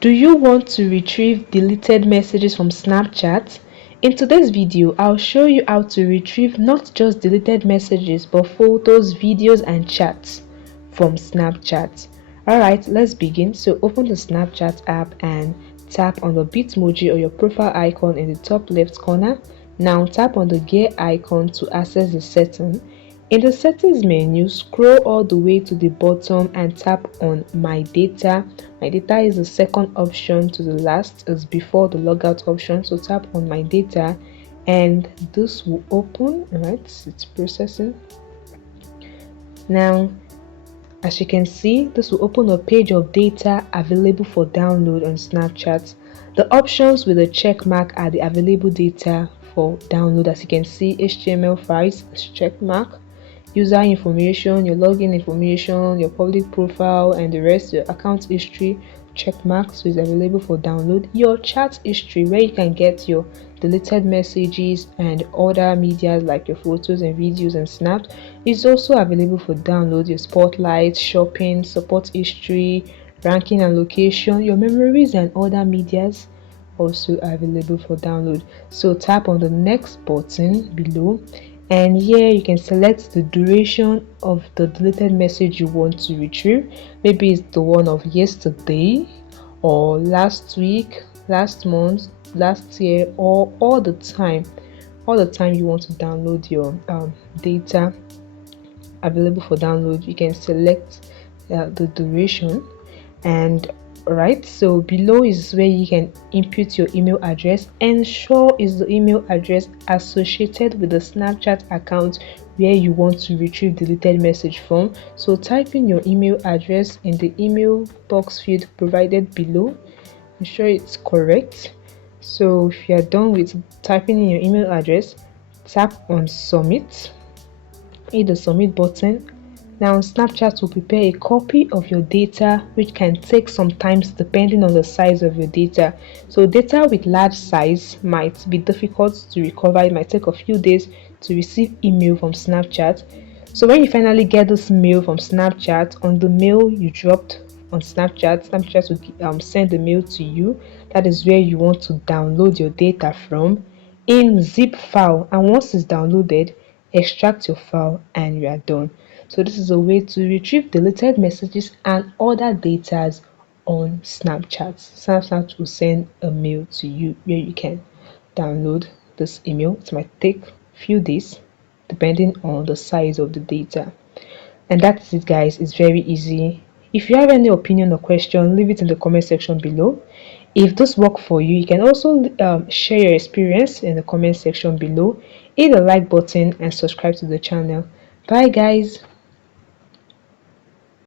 Do you want to retrieve deleted messages from Snapchat? In today's video, I'll show you how to retrieve not just deleted messages but photos, videos and chats from Snapchat. Alright, let's begin. So open the Snapchat app and tap on the Bitmoji or your profile icon in the top left corner. Now tap on the gear icon to access the setting. In the settings menu, scroll all the way to the bottom and tap on My Data. My Data is the second option to the last, is before the logout option. So tap on My Data and this will open. Alright, it's processing. Now, as you can see, this will open a page of data available for download on Snapchat. The options with the check mark are the available data for download. As you can see, HTML files is check mark, user information, your login information, your public profile and the rest, your account history check mark, so it's available for download. Your chat history, where you can get your deleted messages and other media like your photos and videos and snaps, is also available for download. Your spotlight, shopping, support history, ranking and location, your memories and other medias also available for download. So tap on the next button below and here you can select the duration of the deleted message you want to retrieve. Maybe it's the one of yesterday or last week, last month, last year, or all the time you want to download your data available for download. You can select the duration. And right, so below is where you can input your email address. Ensure is the email address associated with the Snapchat account where you want to retrieve deleted message from. So type in your email address in the email box field provided below. Ensure it's correct. So if you are done with typing in your email address, tap on submit. Hit the submit button. Now Snapchat will prepare a copy of your data, which can take some time depending on the size of your data. So data with large size might be difficult to recover. It might take a few days to receive email from Snapchat. So when you finally get this mail from Snapchat, on the mail you dropped on Snapchat will send the mail to you. That is where you want to download your data from in zip file, and once it's downloaded, extract your file and you are done. So this is a way to retrieve deleted messages and other data on Snapchat. Snapchat will send a mail to you where you can download this email. It might take a few days depending on the size of the data. And that's it guys, it's very easy. If you have any opinion or question, leave it in the comment section below. If this worked for you, you can also share your experience in the comment section below. Hit the like button and subscribe to the channel. Bye guys.